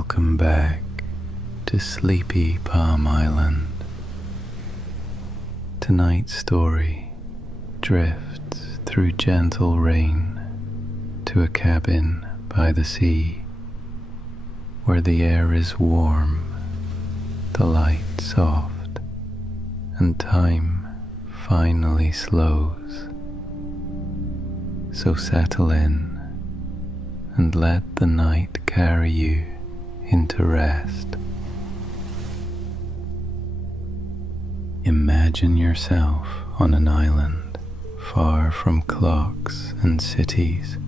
Welcome back to Sleepy Palm Island. Tonight's story drifts through gentle rain to a cabin by the sea, where the air is warm, the light soft, and time finally slows. So settle in and let the night carry you into rest. Imagine yourself on an island far from clocks and cities,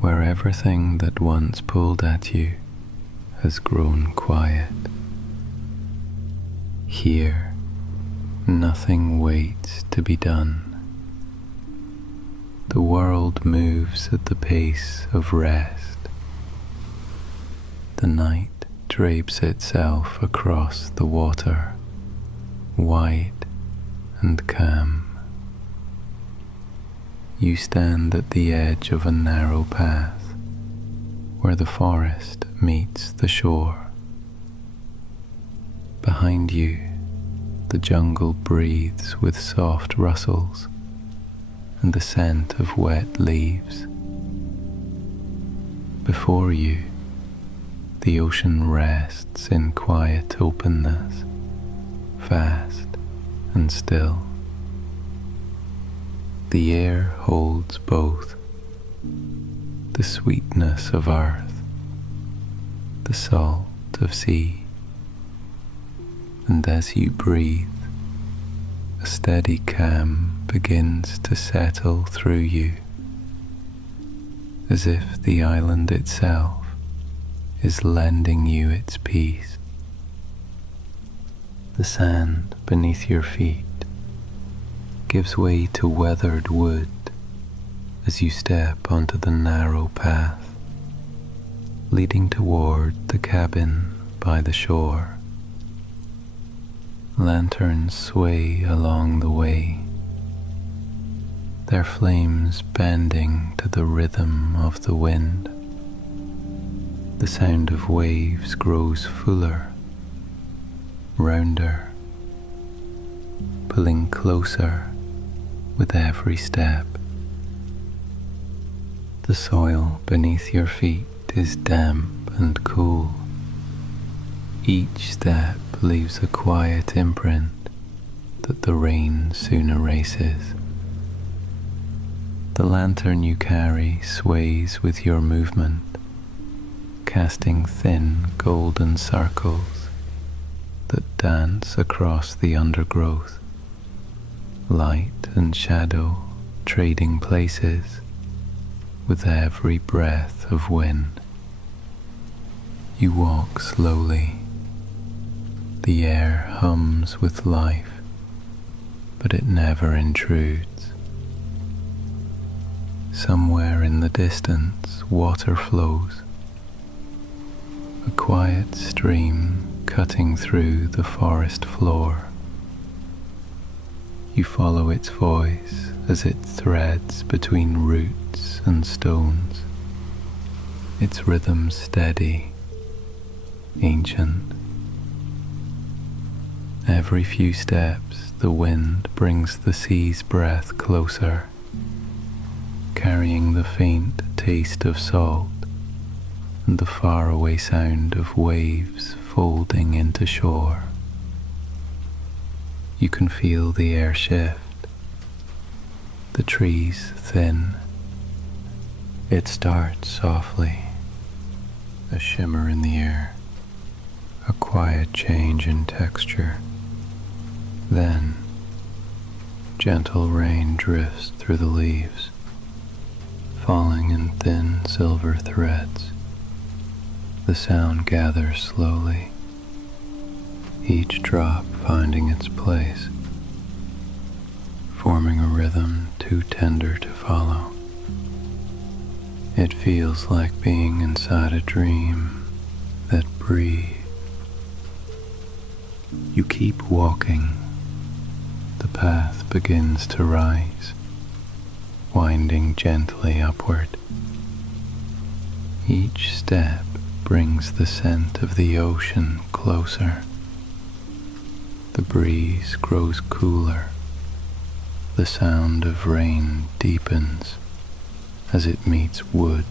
where everything that once pulled at you has grown quiet. Here, nothing waits to be done. The world moves at the pace of rest. The night drapes itself across the water, white and calm. You stand at the edge of a narrow path where the forest meets the shore. Behind you, the jungle breathes with soft rustles and the scent of wet leaves. Before you, the ocean rests in quiet openness, vast and still. The air holds both the sweetness of earth, the salt of sea, and as you breathe, a steady calm begins to settle through you, as if the island itself is lending you its peace. The sand beneath your feet gives way to weathered wood as you step onto the narrow path leading toward the cabin by the shore. Lanterns sway along the way, their flames bending to the rhythm of the wind. The sound of waves grows fuller, rounder, pulling closer with every step. The soil beneath your feet is damp and cool. Each step leaves a quiet imprint that the rain soon erases. The lantern you carry sways with your movement, casting thin golden circles that dance across the undergrowth, light and shadow trading places with every breath of wind. You walk slowly. The air hums with life, but it never intrudes. Somewhere in the distance, water flows, a quiet stream cutting through the forest floor. You follow its voice as it threads between roots and stones, its rhythm steady, ancient. Every few steps, the wind brings the sea's breath closer, carrying the faint taste of salt and the faraway sound of waves folding into shore. You can feel the air shift, the trees thin. It starts softly, a shimmer in the air, a quiet change in texture. Then, gentle rain drifts through the leaves, falling in thin silver threads. The sound gathers slowly, each drop finding its place, forming a rhythm too tender to follow. It feels like being inside a dream that breathes. You keep walking. The path begins to rise, winding gently upward. Each step brings the scent of the ocean closer. The breeze grows cooler. The sound of rain deepens as it meets wood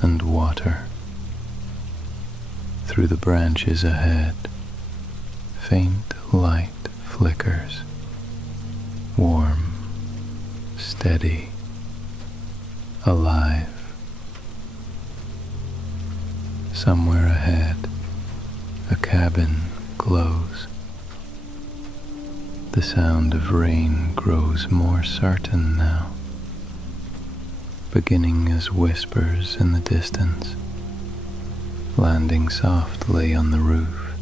and water. Through the branches ahead, faint light flickers, warm, steady, alive. Somewhere ahead, a cabin glows. The sound of rain grows more certain now, beginning as whispers in the distance, landing softly on the roof,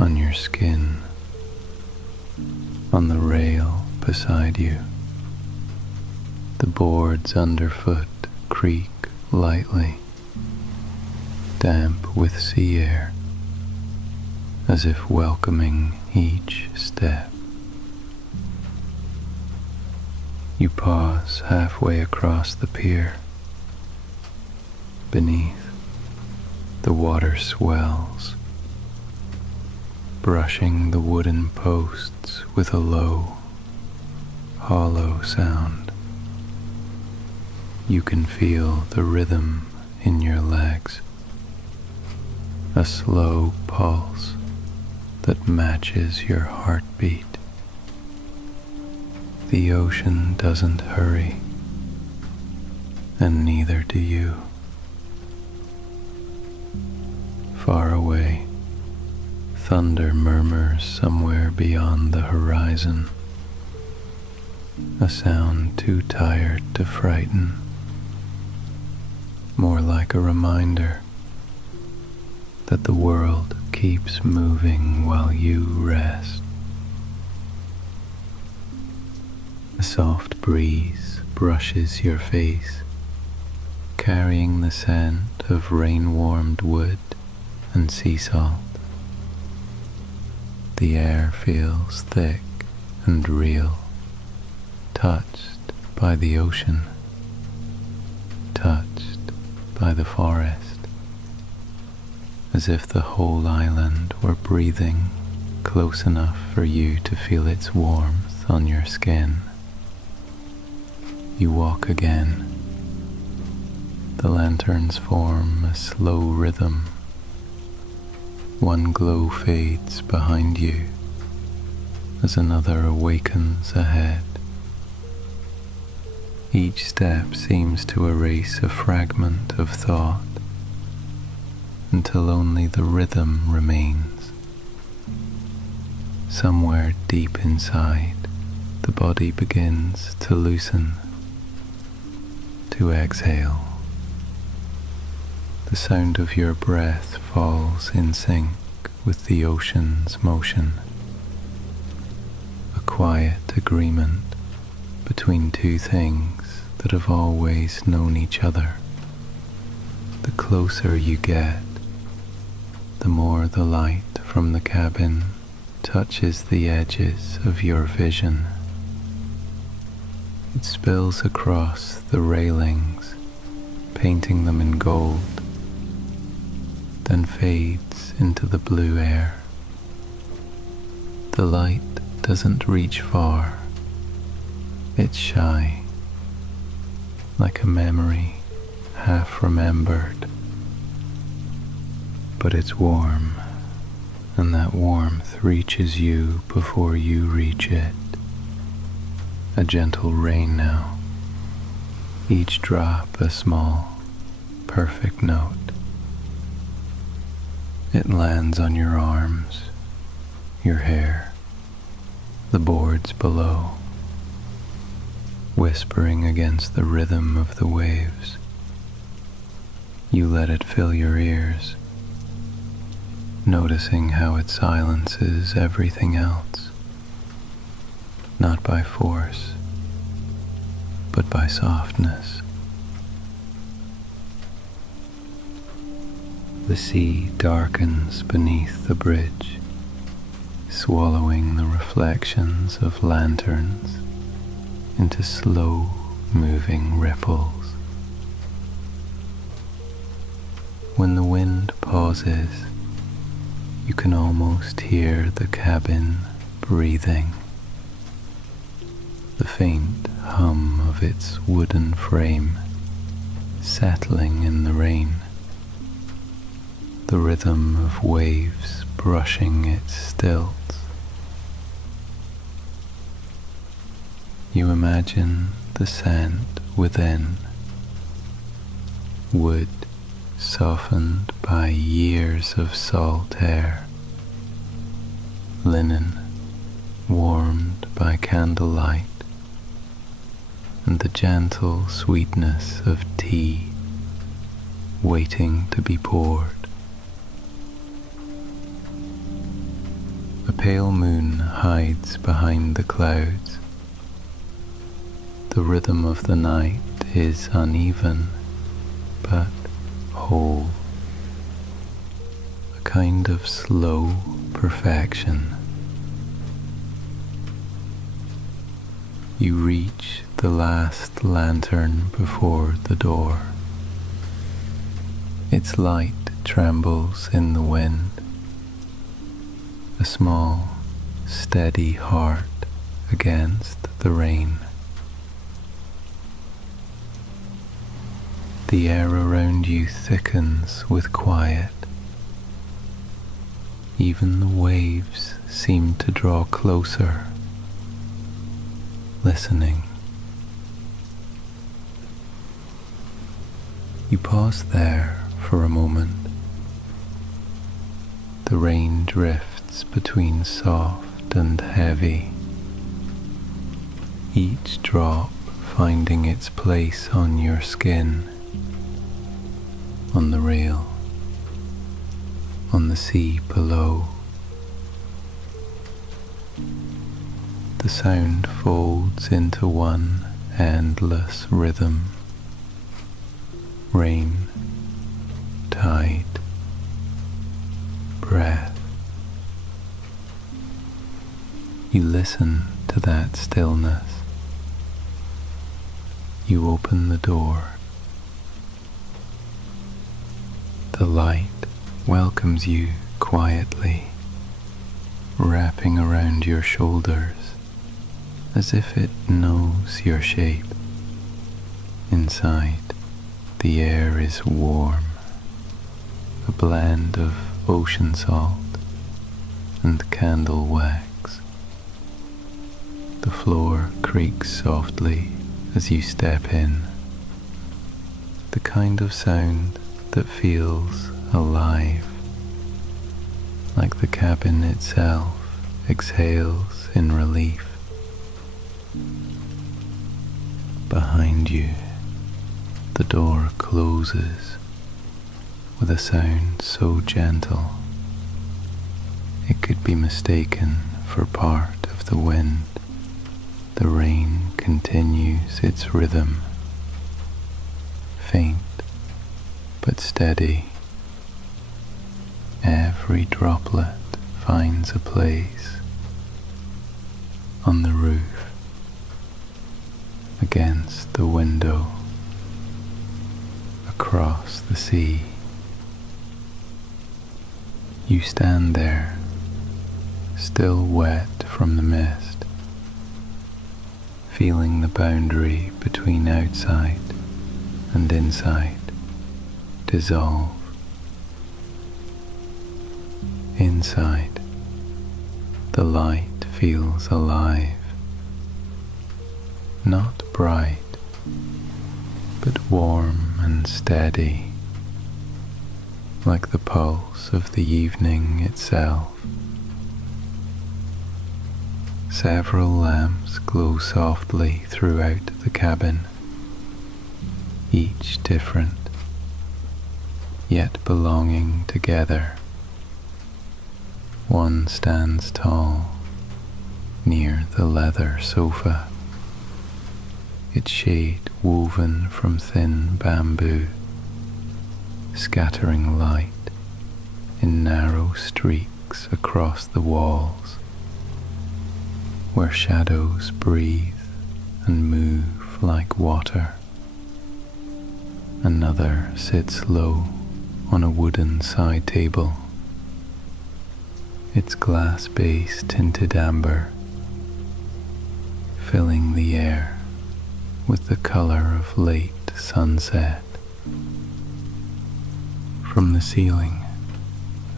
on your skin, on the rail beside you. The boards underfoot creak lightly, damp with sea air, as if welcoming each step. You pause halfway across the pier. Beneath, the water swells, brushing the wooden posts with a low, hollow sound. You can feel the rhythm in your legs, a slow pulse that matches your heartbeat. The ocean doesn't hurry, and neither do you. Far away, thunder murmurs somewhere beyond the horizon, a sound too tired to frighten, more like a reminder that the world keeps moving while you rest. A soft breeze brushes your face, carrying the scent of rain-warmed wood and sea salt. The air feels thick and real, touched by the ocean, touched by the forest, as if the whole island were breathing close enough for you to feel its warmth on your skin. You walk again. The lanterns form a slow rhythm. One glow fades behind you as another awakens ahead. Each step seems to erase a fragment of thought until only the rhythm remains. Somewhere deep inside, the body begins to loosen, to exhale. The sound of your breath falls in sync with the ocean's motion, a quiet agreement between two things that have always known each other. The closer you get, the more the light from the cabin touches the edges of your vision. It spills across the railings, painting them in gold, then fades into the blue air. The light doesn't reach far. It's shy, like a memory half remembered. But it's warm, and that warmth reaches you before you reach it. A gentle rain now, each drop a small, perfect note. It lands on your arms, your hair, the boards below, whispering against the rhythm of the waves. You let it fill your ears, noticing how it silences everything else, not by force, but by softness. The sea darkens beneath the bridge, swallowing the reflections of lanterns into slow moving ripples. When pauses, you can almost hear the cabin breathing, the faint hum of its wooden frame settling in the rain, the rhythm of waves brushing its stilts. You imagine the sand within, wood softened by years of salt air, linen warmed by candlelight, and the gentle sweetness of tea waiting to be poured. A pale moon hides behind the clouds. The rhythm of the night is uneven, but whole, a kind of slow perfection. You reach the last lantern before the door. Its light trembles in the wind, a small, steady heart against the rain. The air around you thickens with quiet. Even the waves seem to draw closer, listening. You pause there for a moment. The rain drifts between soft and heavy, each drop finding its place on your skin, on the rail, on the sea below. The sound folds into one endless rhythm. Rain, tide, breath. You listen to that stillness. You open the door. The light welcomes you quietly, wrapping around your shoulders as if it knows your shape. Inside, the air is warm, a blend of ocean salt and candle wax. The floor creaks softly as you step in, the kind of sound that feels alive, like the cabin itself exhales in relief. Behind you, the door closes with a sound so gentle it could be mistaken for part of the wind. The rain continues its rhythm, faint but steady. Every droplet finds a place on the roof, against the window, across the sea. You stand there, still wet from the mist, feeling the boundary between outside and inside dissolve. Inside, the light feels alive, not bright, but warm and steady, like the pulse of the evening itself. Several lamps glow softly throughout the cabin, each different, yet belonging together. One stands tall, near the leather sofa, its shade woven from thin bamboo, scattering light in narrow streaks across the walls, where shadows breathe and move like water. Another sits low on a wooden side table, its glass base tinted amber, filling the air with the color of late sunset. From the ceiling,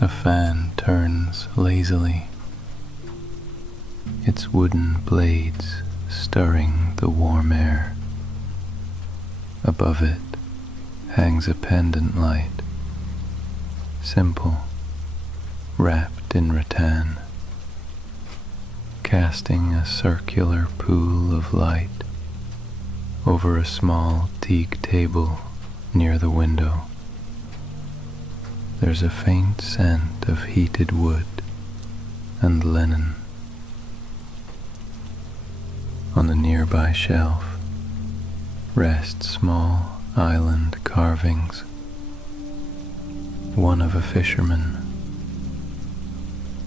a fan turns lazily, its wooden blades stirring the warm air. Above it hangs a pendant light, simple, wrapped in rattan, casting a circular pool of light over a small teak table near the window. There's a faint scent of heated wood and linen. On a nearby shelf rest small island carvings, one of a fisherman,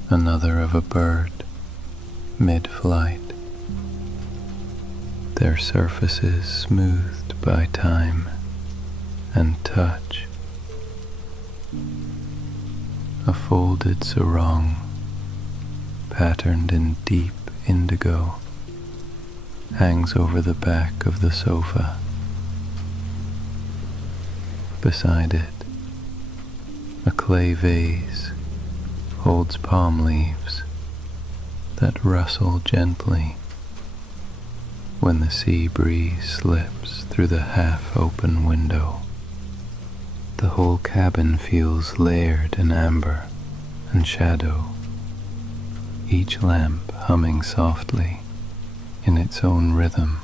another of a bird mid-flight, their surfaces smoothed by time and touch. A folded sarong, patterned in deep indigo, hangs over the back of the sofa. Beside it, a clay vase holds palm leaves that rustle gently when the sea breeze slips through the half-open window. The whole cabin feels layered in amber and shadow, each lamp humming softly in its own rhythm,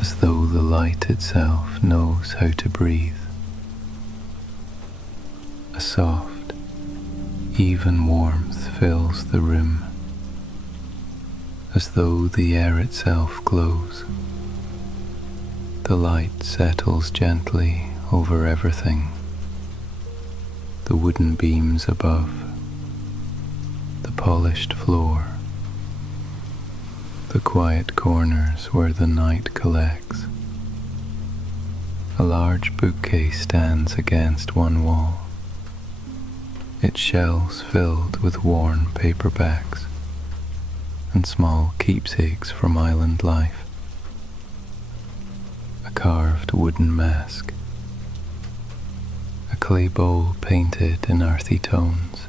as though the light itself knows how to breathe. A soft, even warmth fills the room, as though the air itself glows. The light settles gently over everything, the wooden beams above, the polished floor, the quiet corners where the night collects. A large bookcase stands against one wall, its shelves filled with worn paperbacks and small keepsakes from island life. A carved wooden mask, a clay bowl painted in earthy tones,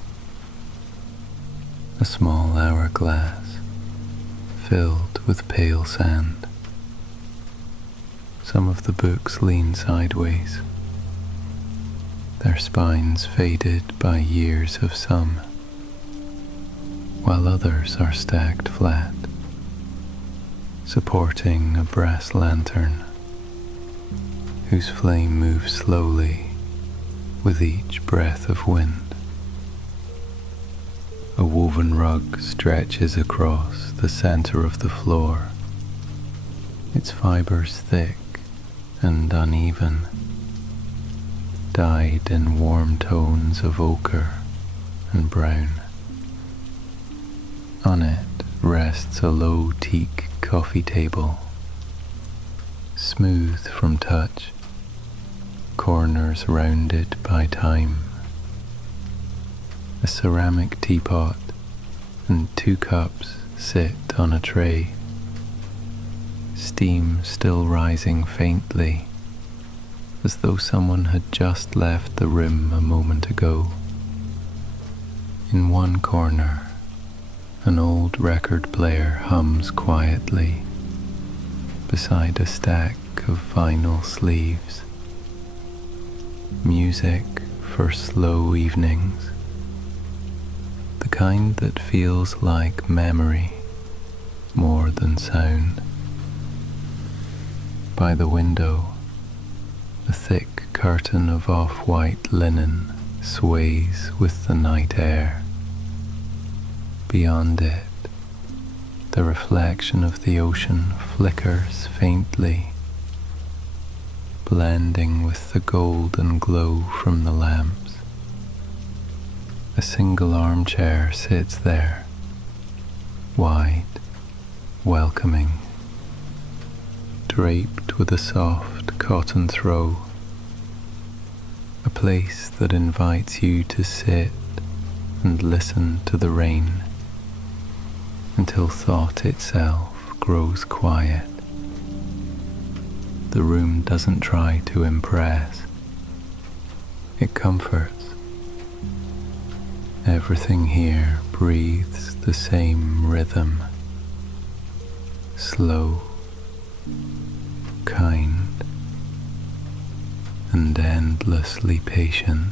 a small hourglass filled with pale sand. Some of the books lean sideways, their spines faded by years of sun, while others are stacked flat, supporting a brass lantern whose flame moves slowly with each breath of wind. A woven rug stretches across the center of the floor, its fibers thick and uneven, dyed in warm tones of ochre and brown. On it rests a low teak coffee table, smooth from touch, corners rounded by time. A ceramic teapot and 2 cups sit on a tray, steam still rising faintly, as though someone had just left the room a moment ago. In one corner, an old record player hums quietly beside a stack of vinyl sleeves. Music for slow evenings, the kind that feels like memory more than sound. By the window, a thick curtain of off-white linen sways with the night air. Beyond it, the reflection of the ocean flickers faintly, blending with the golden glow from the lamps. A single armchair sits there, wide, welcoming, draped with a soft cotton throw. a place that invites you to sit and listen to the rain until thought itself grows quiet. The room doesn't try to impress, it comforts. Everything here breathes the same rhythm, slow, kind, and endlessly patient.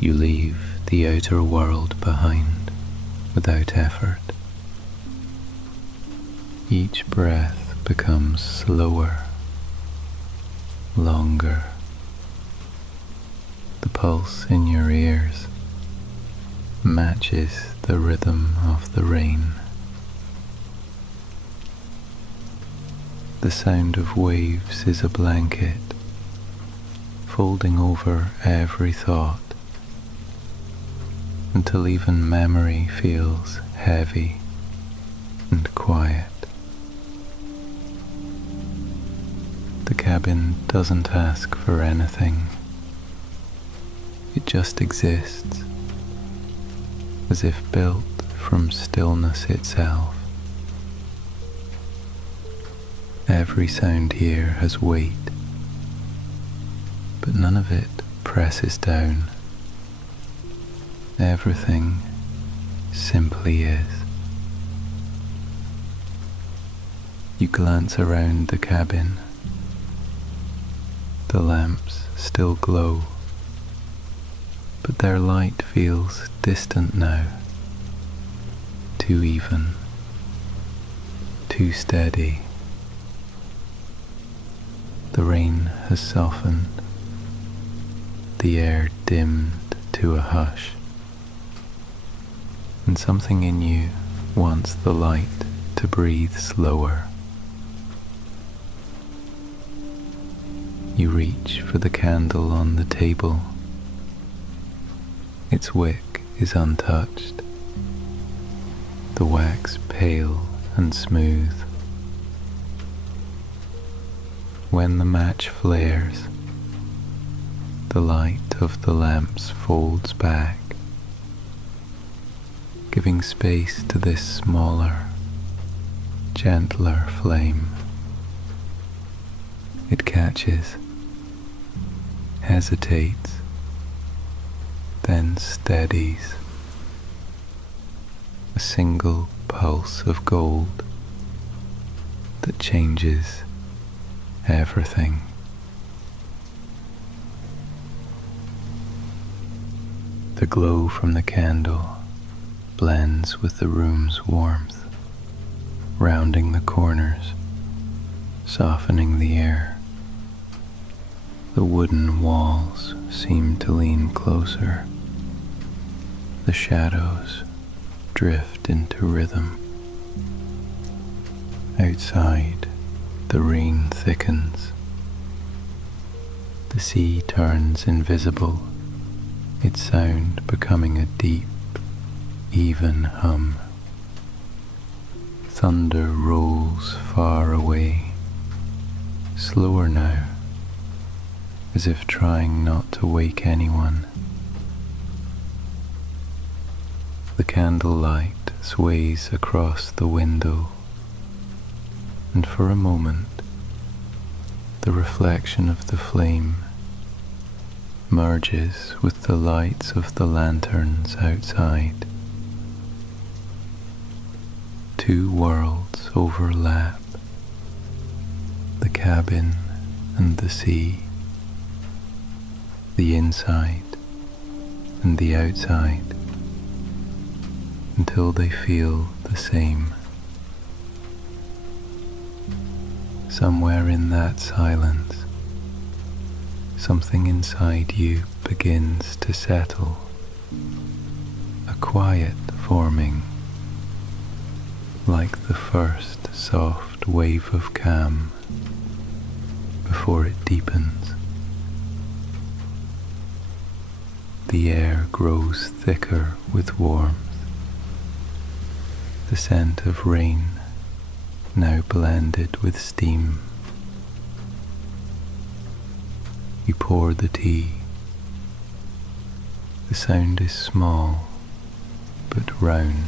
You leave the outer world behind without effort. Each breath becomes slower, longer. The pulse in your ears matches the rhythm of the rain. The sound of waves is a blanket, folding over every thought, until even memory feels heavy and quiet. The cabin doesn't ask for anything. It just exists, as if built from stillness itself. Every sound here has weight, but none of it presses down. Everything simply is. You glance around the cabin. The lamps still glow, but their light feels distant now, too even, too steady. The rain has softened, the air dimmed to a hush, and something in you wants the light to breathe slower. You reach for the candle on the table. Its wick is untouched, the wax pale and smooth. When the match flares, the light of the lamps folds back, giving space to this smaller, gentler flame. It catches, hesitates, then steadies, a single pulse of gold that changes everything. The glow from the candle blends with the room's warmth, rounding the corners, softening the air. The wooden walls seem to lean closer. The shadows drift into rhythm. Outside, the rain thickens. The sea turns invisible, its sound becoming a deep, even hum. Thunder rolls far away, slower now, as if trying not to wake anyone. The candlelight sways across the window, and for a moment, the reflection of the flame merges with the lights of the lanterns outside. Two worlds overlap, the cabin and the sea, the inside and the outside, until they feel the same. Somewhere in that silence, something inside you begins to settle, a quiet forming, like the first soft wave of calm before it deepens. The air grows thicker with warmth, the scent of rain now blended with steam. You pour the tea. The sound is small but round,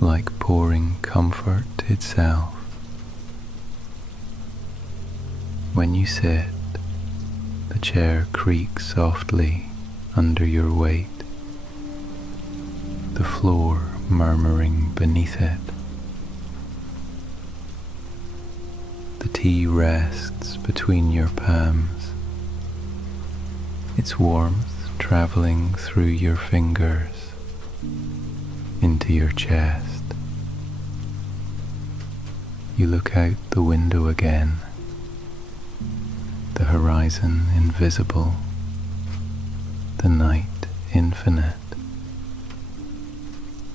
like pouring comfort itself. When you sit, the chair creaks softly under your weight, the floor murmuring beneath it. The tea rests between your palms, its warmth traveling through your fingers into your chest. You look out the window again, the horizon invisible, the night infinite,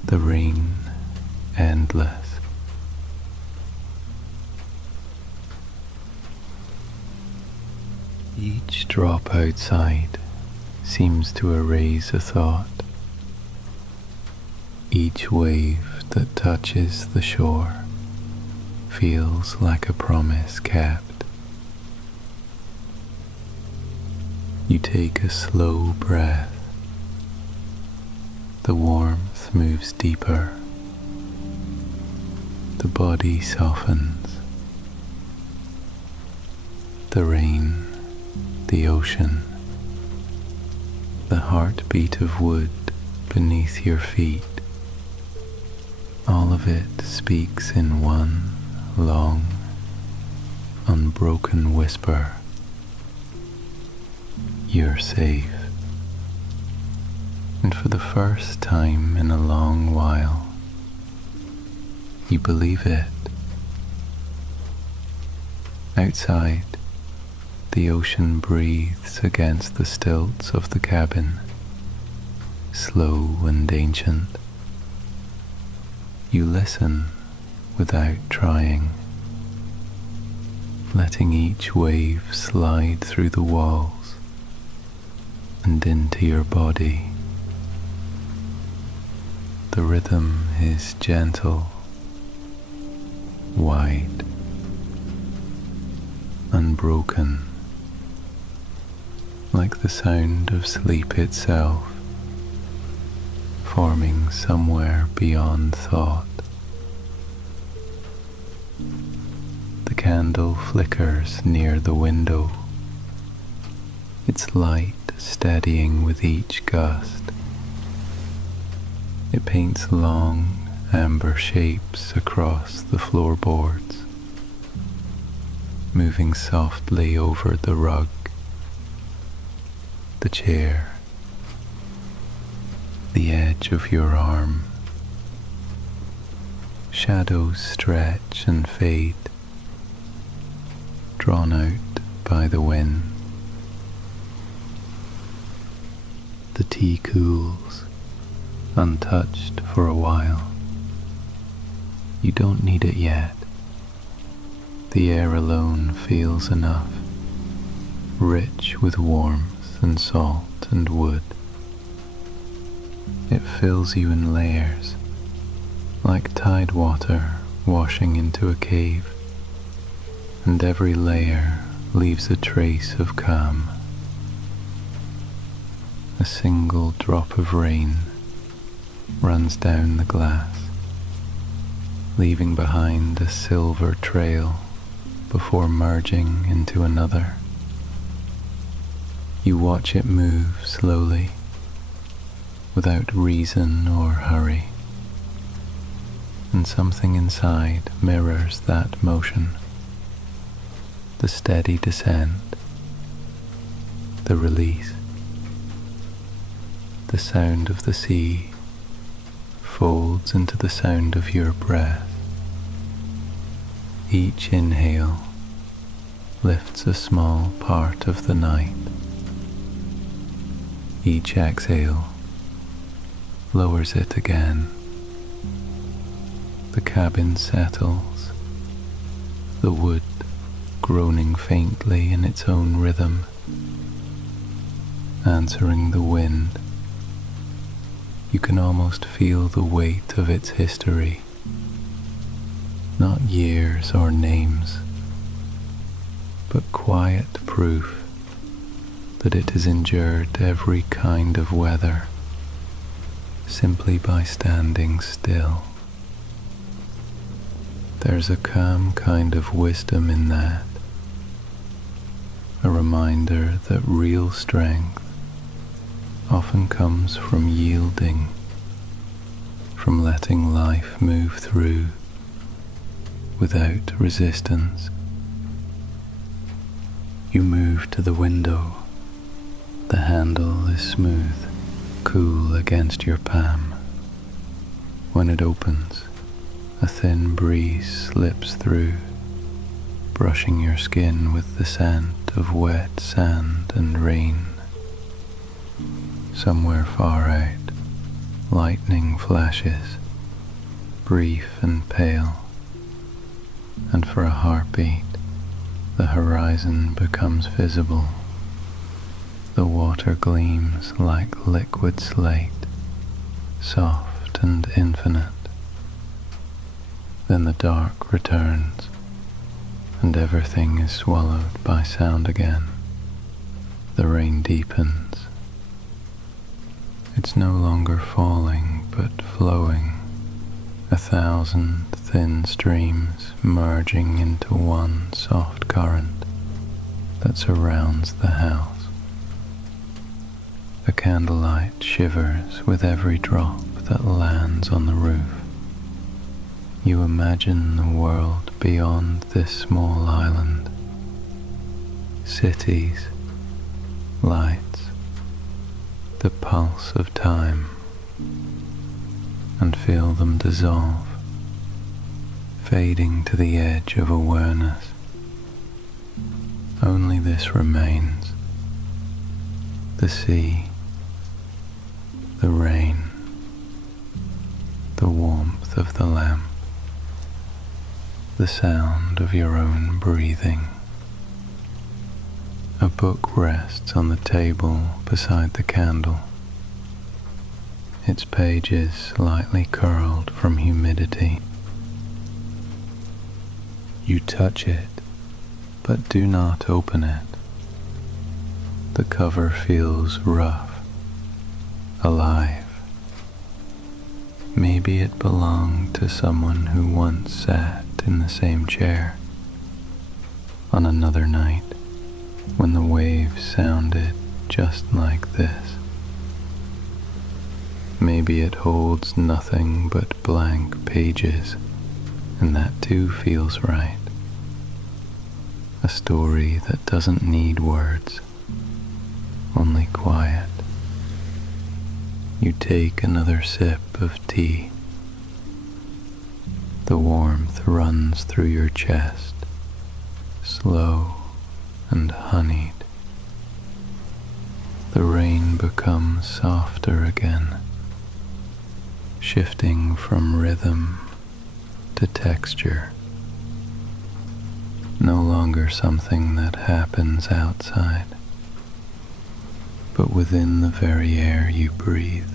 the rain endless. Each drop outside seems to erase a thought. Each wave that touches the shore feels like a promise kept. You take a slow breath. The warmth moves deeper. The body softens. The rain, the ocean, the heartbeat of wood beneath your feet, all of it speaks in one long, unbroken whisper. You're safe. And for the first time in a long while, you believe it. Outside, the ocean breathes against the stilts of the cabin, slow and ancient. You listen without trying, letting each wave slide through the walls and into your body. The rhythm is gentle, wide, unbroken, like the sound of sleep itself, forming somewhere beyond thought. The candle flickers near the window, its light steadying with each gust. It paints long, amber shapes across the floorboards, moving softly over the rug, the chair, the edge of your arm. Shadows stretch and fade, drawn out by the wind. The tea cools, untouched for a while. You don't need it yet. The air alone feels enough, rich with warmth and salt and wood. It fills you in layers, like tide water washing into a cave, and every layer leaves a trace of calm. A single drop of rain runs down the glass, leaving behind a silver trail before merging into another. You watch it move slowly, without reason or hurry, and something inside mirrors that motion. The steady descent, the release, the sound of the sea folds into the sound of your breath. Each inhale lifts a small part of the night. Each exhale lowers it again. The cabin settles, the wood groaning faintly in its own rhythm, answering the wind. You can almost feel the weight of its history, not years or names, but quiet proof that it has endured every kind of weather simply by standing still. There's a calm kind of wisdom in that, a reminder that real strength often comes from yielding, from letting life move through without resistance. You move to the window. The handle is smooth, cool against your palm. When it opens, a thin breeze slips through, brushing your skin with the scent of wet sand and rain. Somewhere far out, lightning flashes, brief and pale, and for a heartbeat, the horizon becomes visible. The water gleams like liquid slate, soft and infinite. Then the dark returns, and everything is swallowed by sound again. The rain deepens. It's no longer falling, but flowing, 1,000 thin streams merging into one soft current that surrounds the house. The candlelight shivers with every drop that lands on the roof. You imagine the world beyond this small island. Cities, lights, the pulse of time, and feel them dissolve, fading to the edge of awareness. Only this remains: the sea, the rain, the warmth of the lamp, the sound of your own breathing. A book rests on the table beside the candle, its pages slightly curled from humidity. You touch it, but do not open it. The cover feels rough, alive. Maybe it belonged to someone who once sat in the same chair on another night when the waves sounded just like this. Maybe it holds nothing but blank pages, and that too feels right. A story that doesn't need words, only quiet. You take another sip of tea. The warmth runs through your chest, slow and honeyed. The rain becomes softer again, shifting from rhythm to texture. No longer something that happens outside, but within the very air you breathe.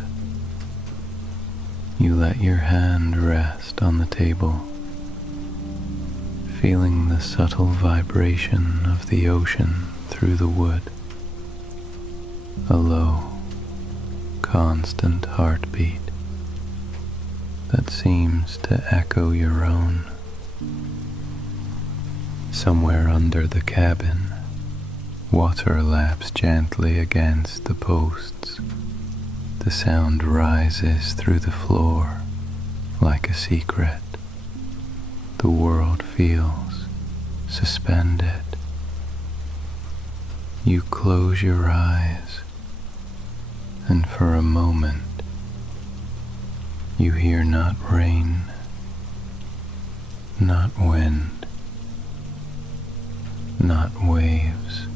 You let your hand rest on the table, feeling the subtle vibration of the ocean through the wood. A low, constant heartbeat that seems to echo your own. Somewhere under the cabin, water laps gently against the posts. The sound rises through the floor like a secret. The world feels suspended. You close your eyes, and for a moment you hear not rain, not wind, not waves,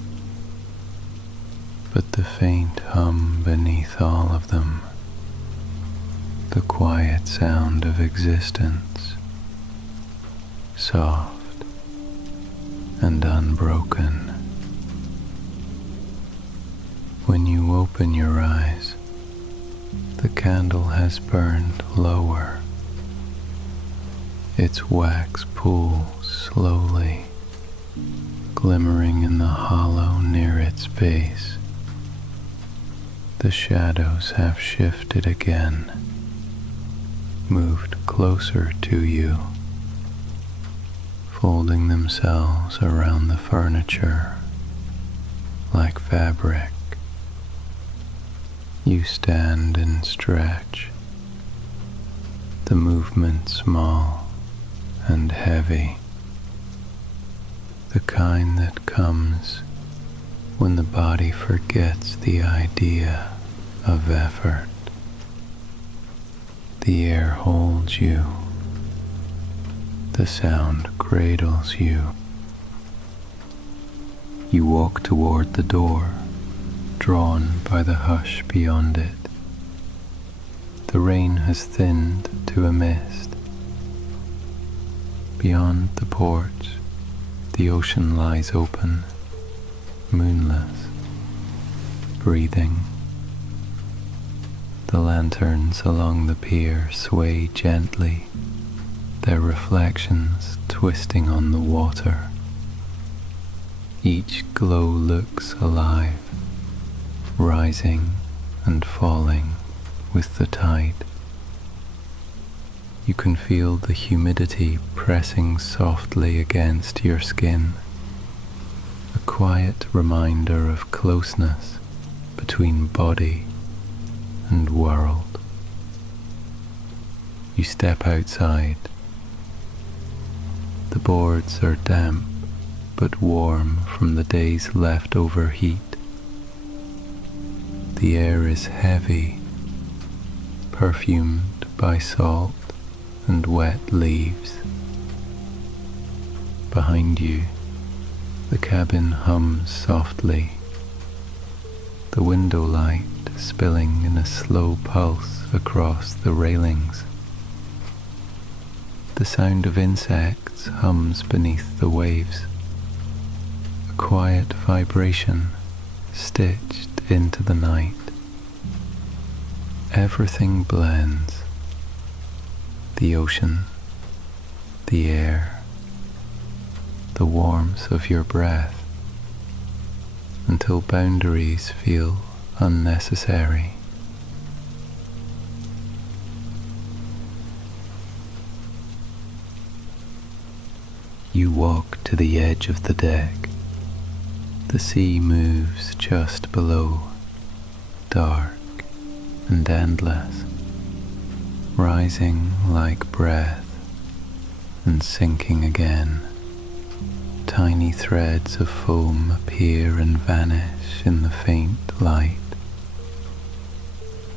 but the faint hum beneath all of them, the quiet sound of existence, soft and unbroken. When you open your eyes, the candle has burned lower. Its wax pools slowly, glimmering in the hollow near its base. The shadows have shifted again, moved closer to you, folding themselves around the furniture like fabric. You stand and stretch, the movement small and heavy, the kind that comes when the body forgets the idea of effort. The air holds you, the sound cradles you. You walk toward the door, drawn by the hush beyond it. The rain has thinned to a mist. Beyond the porch, the ocean lies open, moonless, breathing. The lanterns along the pier sway gently, their reflections twisting on the water. Each glow looks alive, rising and falling with the tide. You can feel the humidity pressing softly against your skin, a quiet reminder of closeness between body and world. You step outside. The boards are damp but warm from the day's leftover heat. The air is heavy, perfumed by salt and wet leaves. Behind you, the cabin hums softly, the window light spilling in a slow pulse across the railings. The sound of insects hums beneath the waves, a quiet vibration stitched into the night. Everything blends, the ocean, the air, the warmth of your breath, until boundaries feel unnecessary. You walk to the edge of the deck. The sea moves just below, dark and endless, rising like breath and sinking again. Tiny threads of foam appear and vanish in the faint light.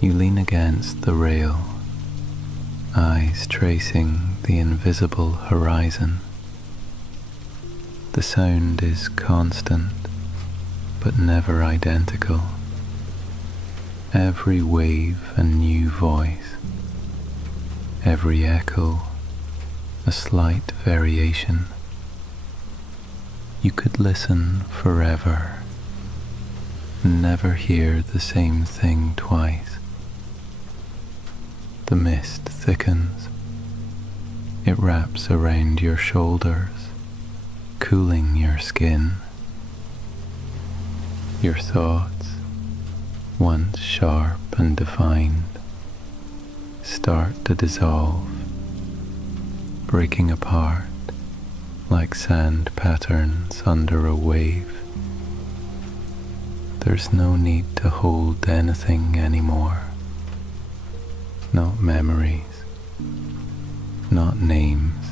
You lean against the rail, eyes tracing the invisible horizon. The sound is constant, but never identical. Every wave a new voice, every echo a slight variation. You could listen forever and never hear the same thing twice. The mist thickens. It wraps around your shoulders, cooling your skin. Your thoughts, once sharp and defined, start to dissolve, breaking apart like sand patterns under a wave. There's no need to hold anything anymore. Not memories, not names,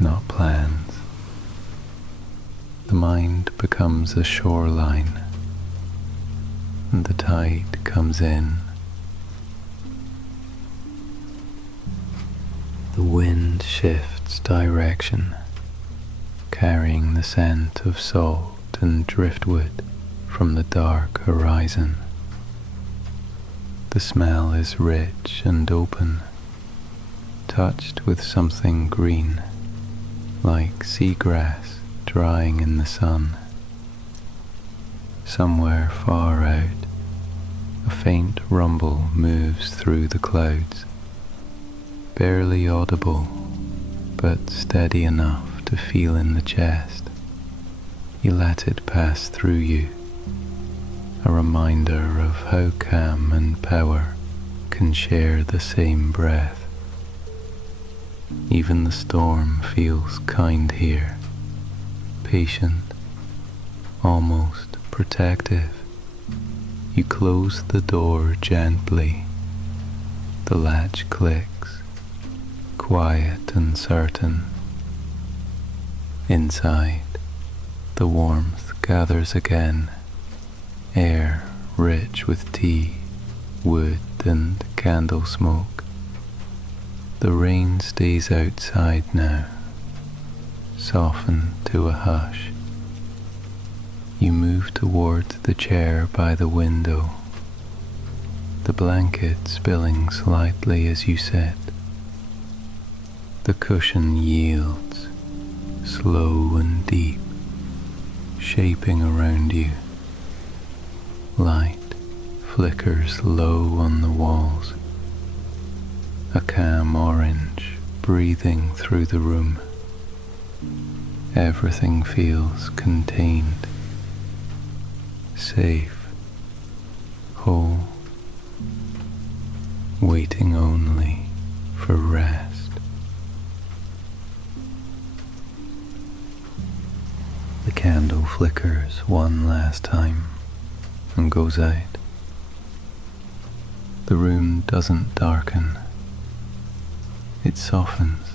not plans. The mind becomes a shoreline, and the tide comes in. The wind shifts direction, carrying the scent of salt and driftwood from the dark horizon. The smell is rich and open, touched with something green, like seagrass drying in the sun. Somewhere far out, a faint rumble moves through the clouds, barely audible, but steady enough to feel in the chest. You let it pass through you, a reminder of how calm and power can share the same breath. Even the storm feels kind here, patient, almost protective. You close the door gently. The latch clicks, quiet and certain. Inside, the warmth gathers again, air rich with tea, wood and candle smoke. The rain stays outside now, softened to a hush. You move toward the chair by the window, the blanket spilling slightly as you sit. The cushion yields, slow and deep, shaping around you. Light flickers low on the walls, a calm orange breathing through the room. Everything feels contained, safe, whole, waiting only for rest. The candle flickers one last time and goes out. The room doesn't darken, it softens.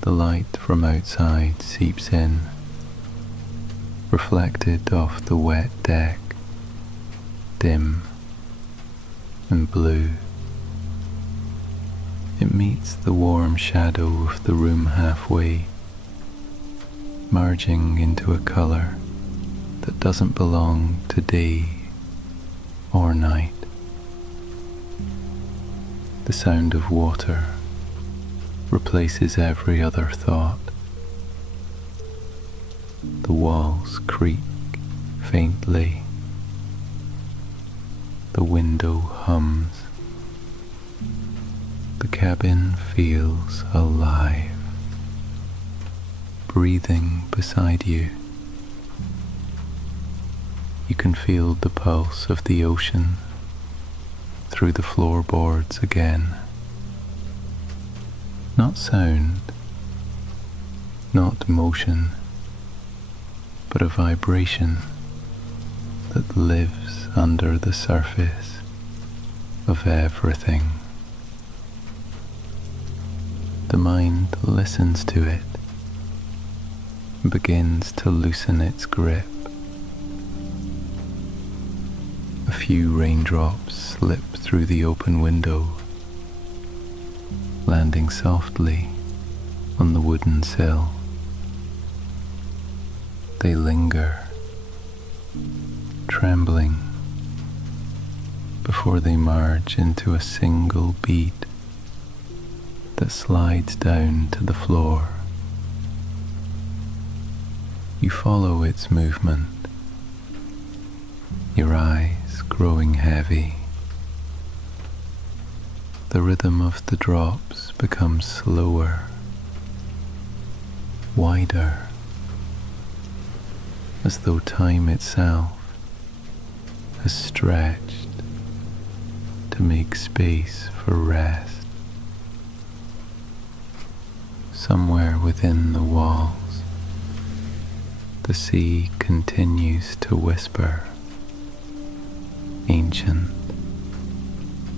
The light from outside seeps in, reflected off the wet deck, dim and blue. It meets the warm shadow of the room halfway, merging into a colour that doesn't belong to day or night. The sound of water replaces every other thought. The walls creak faintly. The window hums. The cabin feels alive, breathing beside you. You can feel the pulse of the ocean through the floorboards again. Not sound, not motion, but a vibration that lives under the surface of everything. The mind listens to it and begins to loosen its grip. A few raindrops slip through the open window, landing softly on the wooden sill. They linger, trembling, before they merge into a single bead that slides down to the floor. You follow its movement, your eyes growing heavy. The rhythm of the drops becomes slower, wider, as though time itself has stretched to make space for rest. Somewhere within the walls, the sea continues to whisper, ancient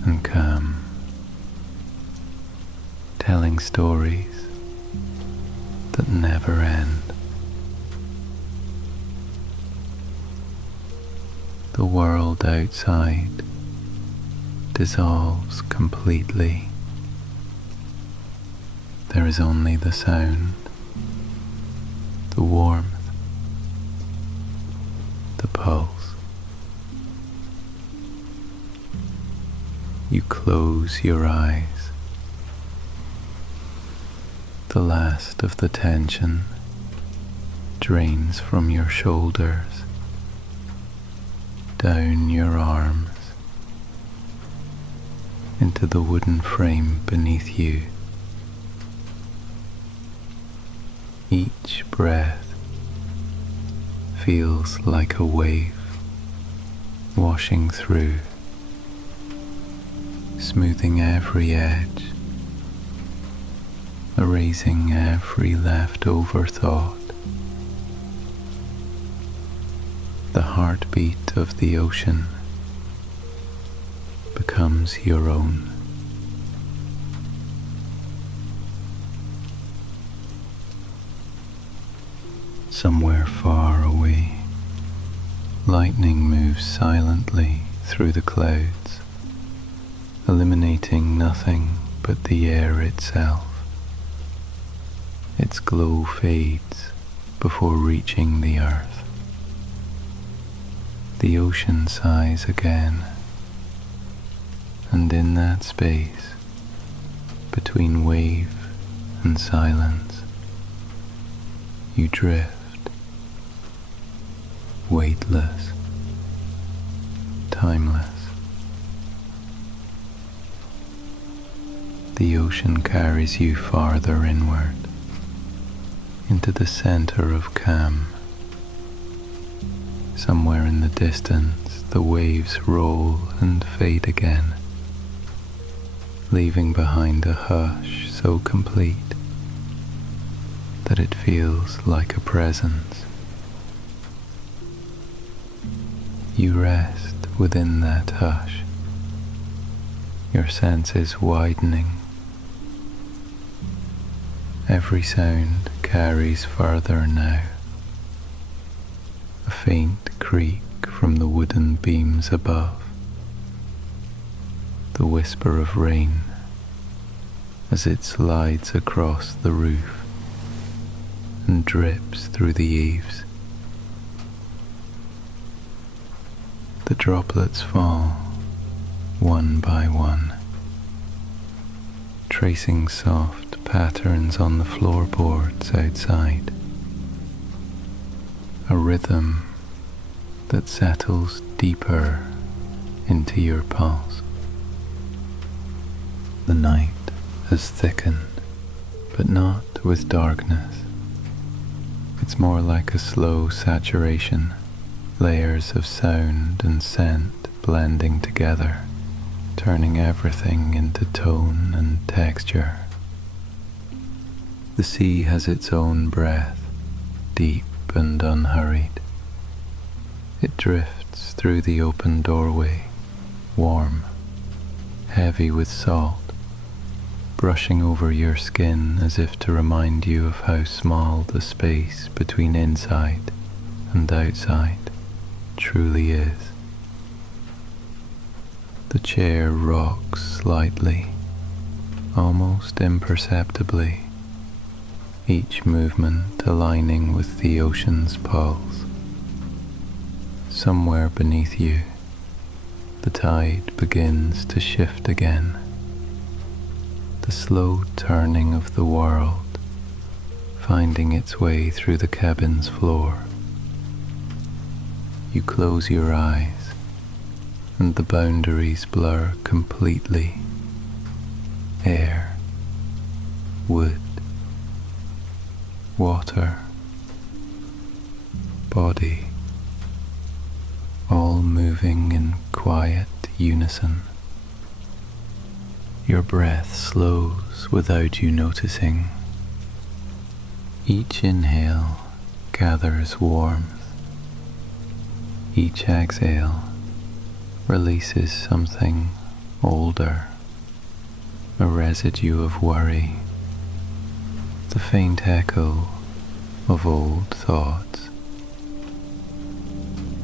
and calm, telling stories that never end. The world outside dissolves completely. There is only the sound, the warmth, the pulse. You close your eyes. The last of the tension drains from your shoulders, down your arms, into the wooden frame beneath you. Each breath feels like a wave washing through, smoothing every edge, erasing every leftover thought. The heartbeat of the ocean becomes your own. Somewhere far away, lightning moves silently through the clouds, illuminating nothing but the air itself. Its glow fades before reaching the earth. The ocean sighs again, and in that space between wave and silence, you drift, weightless, timeless. The ocean carries you farther inward, into the center of calm. Somewhere in the distance, the waves roll and fade again, leaving behind a hush so complete that it feels like a presence. You rest within that hush, your senses widening. Every sound carries further now. A faint creak from the wooden beams above, the whisper of rain as it slides across the roof and drips through the eaves. The droplets fall one by one, tracing soft patterns on the floorboards outside, a rhythm that settles deeper into your pulse. The night has thickened, but not with darkness. It's more like a slow saturation, layers of sound and scent blending together, turning everything into tone and texture. The sea has its own breath, deep and unhurried. It drifts through the open doorway, warm, heavy with salt, brushing over your skin as if to remind you of how small the space between inside and outside truly is. The chair rocks slightly, almost imperceptibly, each movement aligning with the ocean's pulse. Somewhere beneath you, the tide begins to shift again, the slow turning of the world finding its way through the cabin's floor. You close your eyes, and the boundaries blur completely. Air, wood, water, body, all moving in quiet unison. Your breath slows without you noticing. Each inhale gathers warmth. Each exhale releases something older, a residue of worry, the faint echo of old thoughts.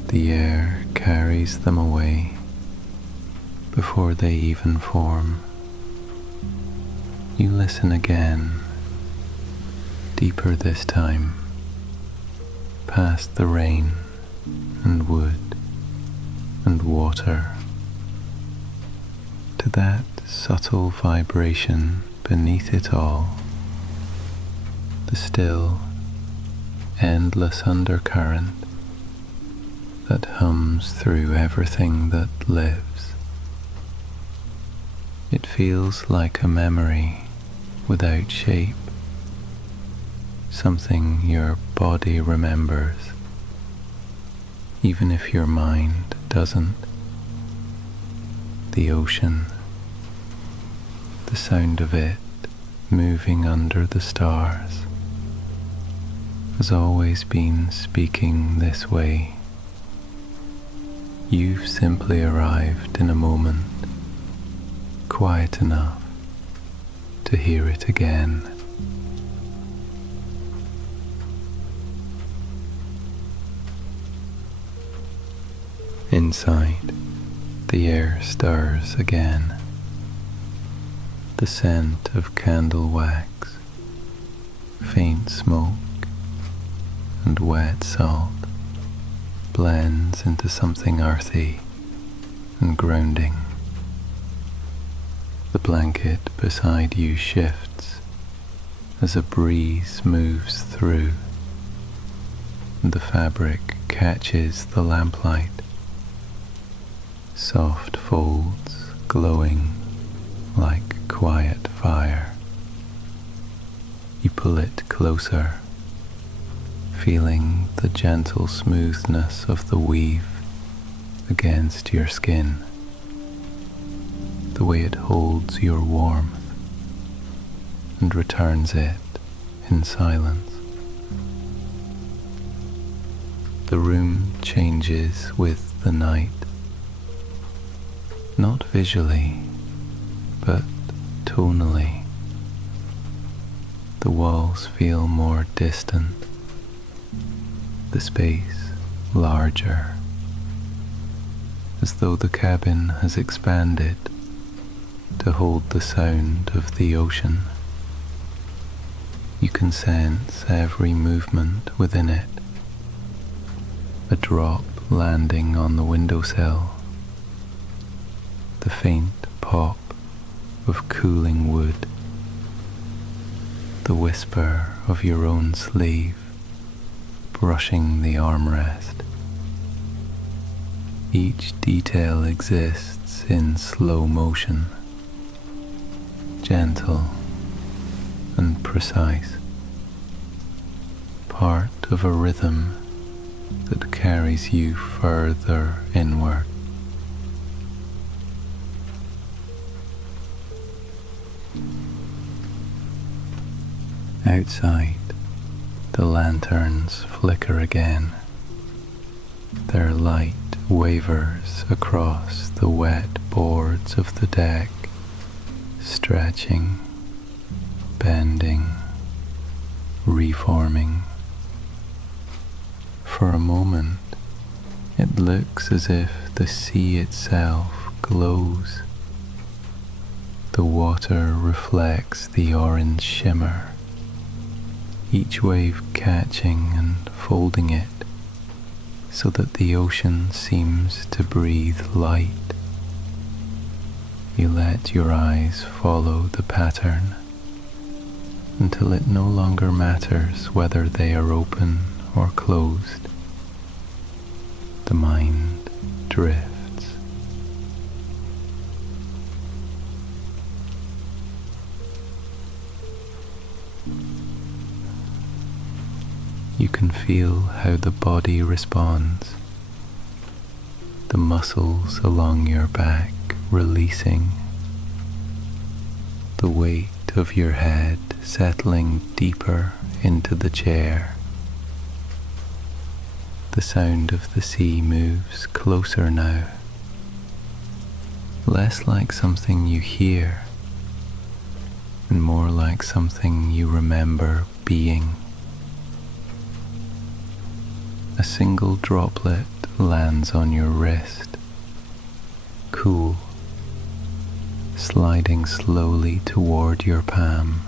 The air carries them away before they even form. You listen again, deeper this time, past the rain and wood and water, to that subtle vibration beneath it all, the still, endless undercurrent that hums through everything that lives. It feels like a memory without shape, something your body remembers even if your mind doesn't. The ocean, the sound of it moving under the stars, has always been speaking this way. You've simply arrived in a moment quiet enough to hear it again. Inside, the air stirs again. The scent of candle wax, faint smoke, and wet salt blends into something earthy and grounding. The blanket beside you shifts as a breeze moves through, and the fabric catches the lamplight. Soft folds glowing like quiet fire. You pull it closer, feeling the gentle smoothness of the weave against your skin, the way it holds your warmth and returns it in silence. The room changes with the night, not visually, but tonally. The walls feel more distant, the space larger, as though the cabin has expanded to hold the sound of the ocean. You can sense every movement within it, a drop landing on the windowsill, the faint pop of cooling wood, the whisper of your own sleeve brushing the armrest. Each detail exists in slow motion, gentle and precise, part of a rhythm that carries you further inward. Outside, the lanterns flicker again. Their light wavers across the wet boards of the deck, stretching, bending, reforming. For a moment, it looks as if the sea itself glows. The water reflects the orange shimmer, each wave catching and folding it so that the ocean seems to breathe light. You let your eyes follow the pattern until it no longer matters whether they are open or closed. The mind drifts. You can feel how the body responds, the muscles along your back releasing, the weight of your head settling deeper into the chair. The sound of the sea moves closer now, less like something you hear and more like something you remember being. A single droplet lands on your wrist, cool, sliding slowly toward your palm.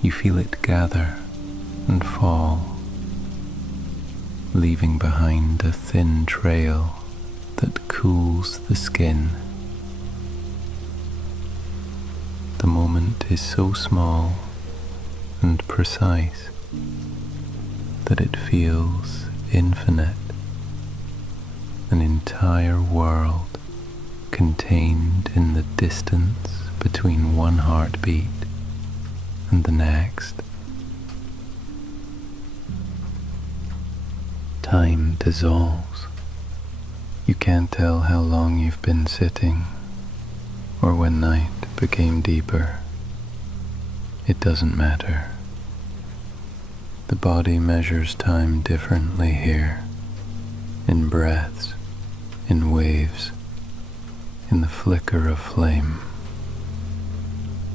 You feel it gather and fall, leaving behind a thin trail that cools the skin. The moment is so small and precise that it feels infinite, an entire world contained in the distance between one heartbeat and the next. time dissolves. You can't tell how long you've been sitting, or when night became deeper. It doesn't matter. The body measures time differently here, in breaths, in waves, in the flicker of flame.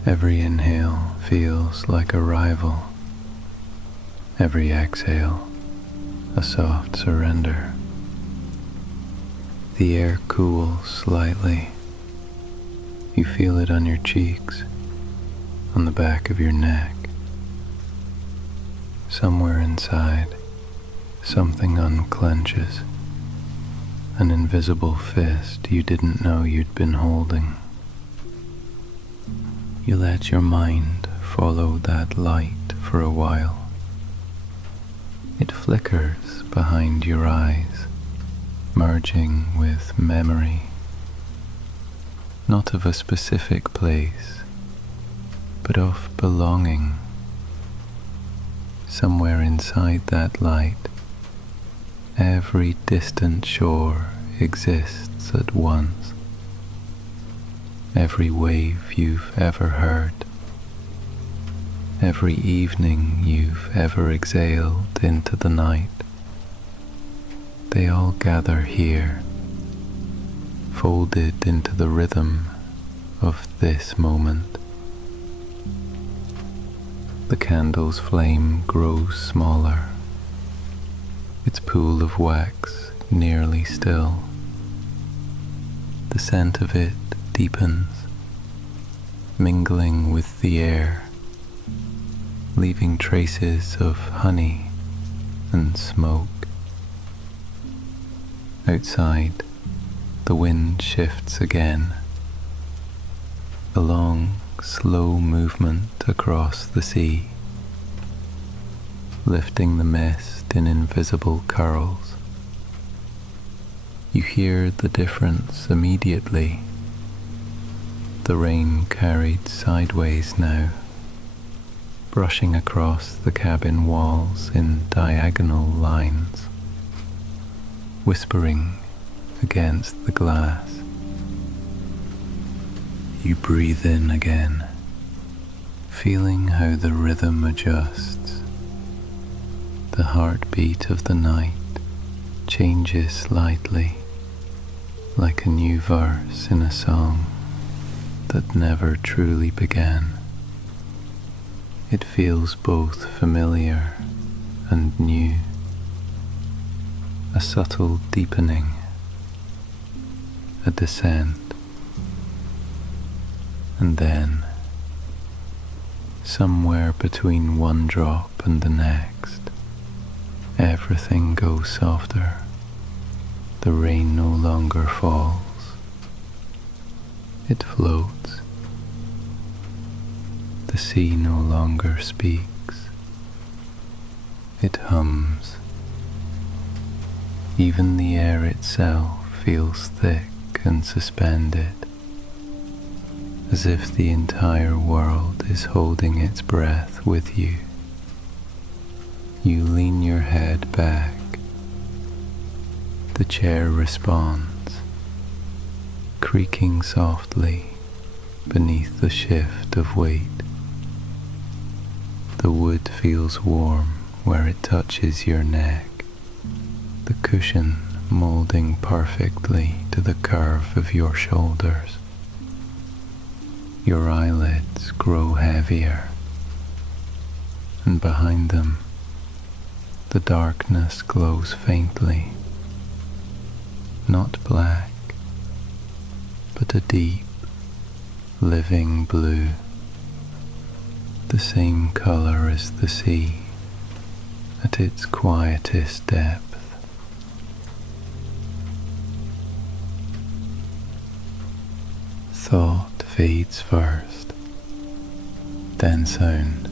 Every inhale feels like arrival, every exhale a soft surrender. The air cools slightly. You feel it on your cheeks, on the back of your neck. Somewhere inside, something unclenches, an invisible fist you didn't know you'd been holding. You let your mind follow that light for a while. It flickers behind your eyes, merging with memory, not of a specific place, but of belonging. Somewhere inside that light, every distant shore exists at once. Every wave you've ever heard, every evening you've ever exhaled into the night, they all gather here, folded into the rhythm of this moment. The candle's flame grows smaller, its pool of wax nearly still. The scent of it deepens, mingling with the air, leaving traces of honey and smoke. Outside, the wind shifts again, a long, slow movement across the sea, lifting the mist in invisible curls. You hear the difference immediately. The rain carried sideways now, brushing across the cabin walls in diagonal lines, whispering against the glass. You breathe in again, feeling how the rhythm adjusts. The heartbeat of the night changes slightly, like a new verse in a song that never truly began. It feels both familiar and new, a subtle deepening, a descent, and then, somewhere between one drop and the next, everything goes softer. The rain no longer falls. It floats. The sea no longer speaks. It hums. Even the air itself feels thick and suspended, as if the entire world is holding its breath with you. You lean your head back. The chair responds, creaking softly beneath the shift of weight. The wood feels warm where it touches your neck, the cushion molding perfectly to the curve of your shoulders. Your eyelids grow heavier, and behind them, the darkness glows faintly, not black, but a deep, living blue, the same color as the sea at its quietest depth. Thought fades first, then sound,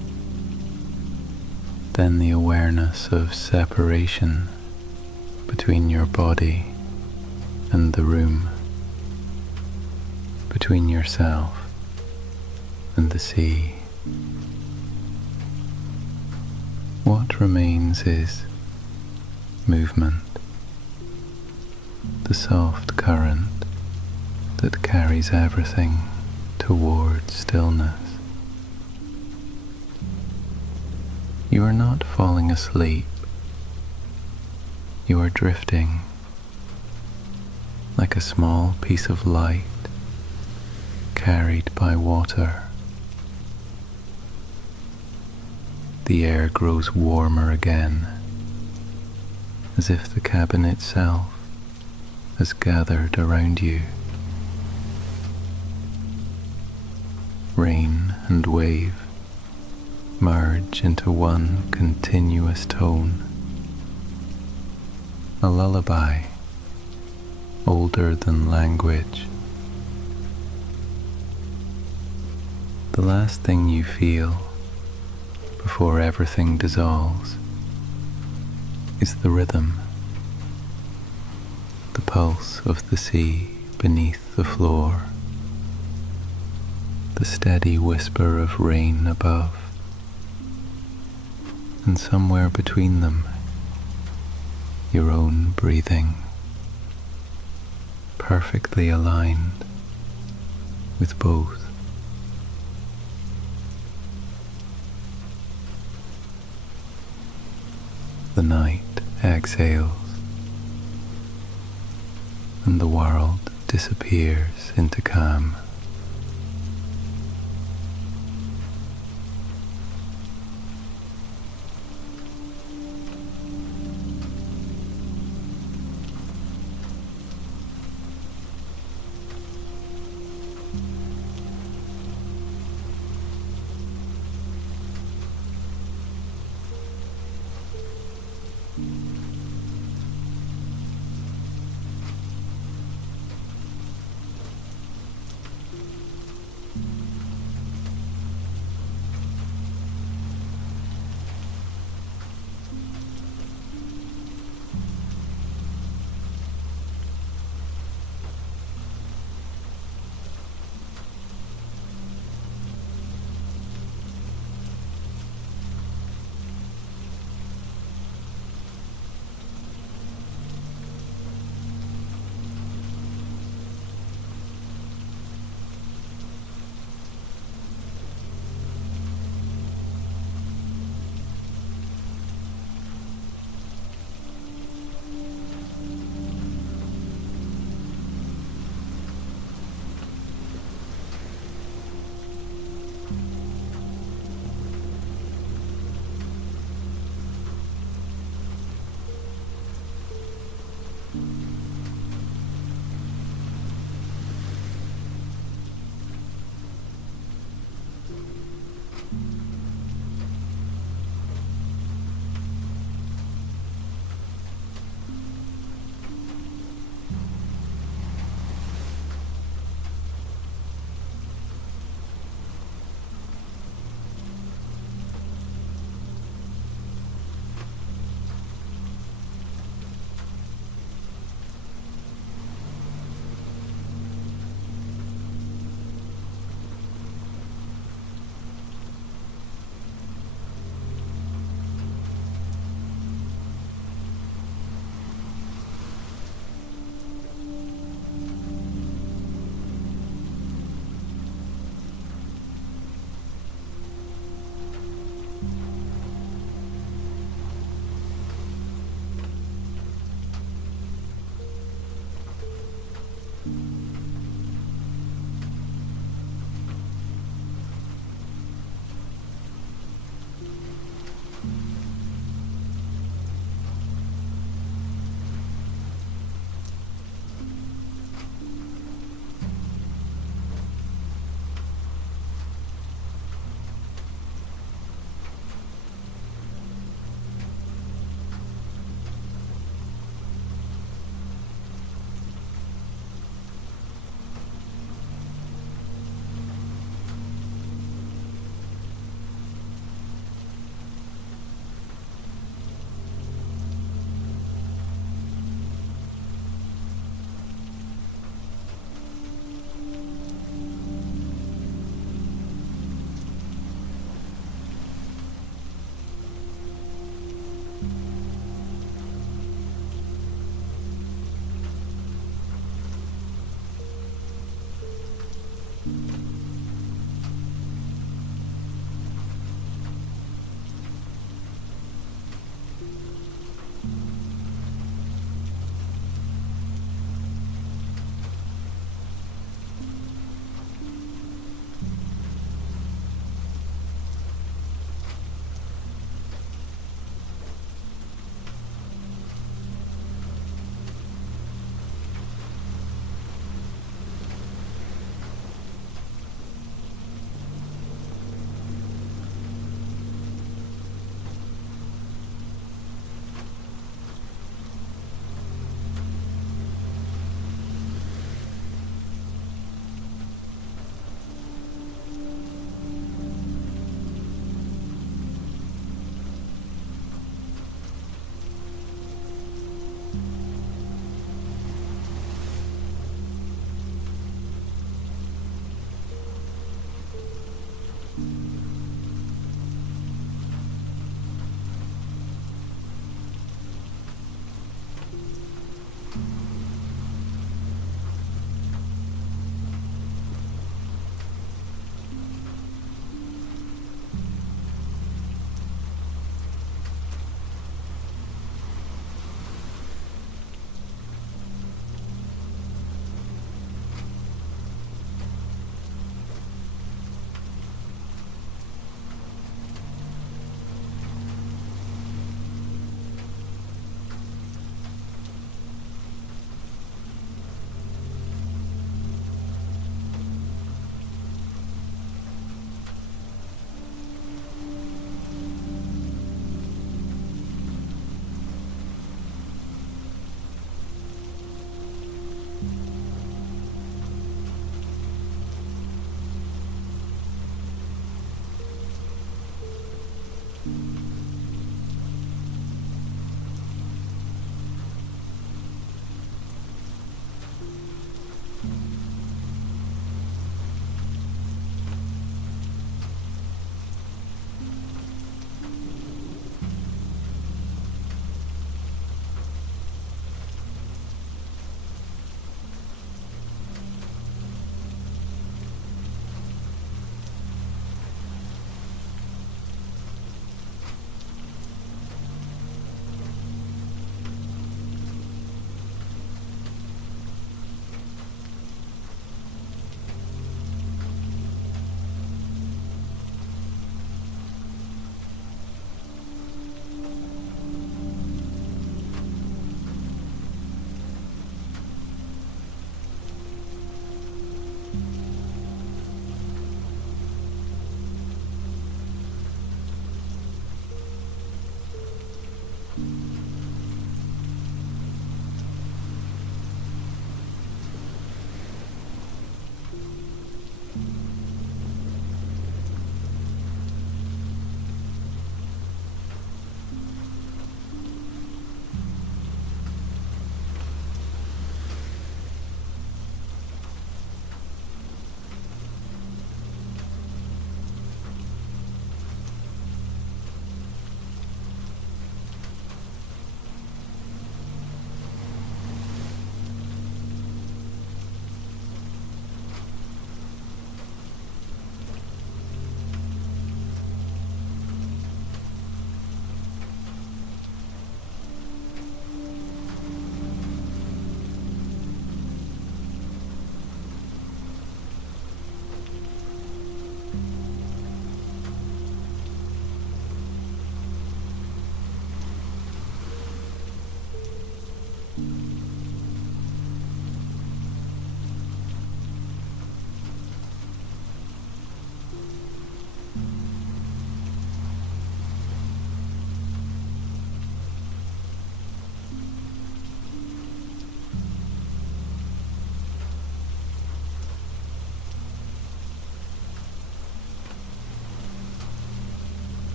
then the awareness of separation between your body and the room, between yourself and the sea. What remains is movement, the soft current that carries everything towards stillness. You are not falling asleep. You are drifting like a small piece of light carried by water. The air grows warmer again, as if the cabin itself has gathered around you. Rain and wave merge into one continuous tone, a lullaby older than language. The last thing you feel before everything dissolves is the rhythm, the pulse of the sea beneath the floor, the steady whisper of rain above, and somewhere between them, your own breathing, perfectly aligned with both. The night exhales, and the world disappears into calm.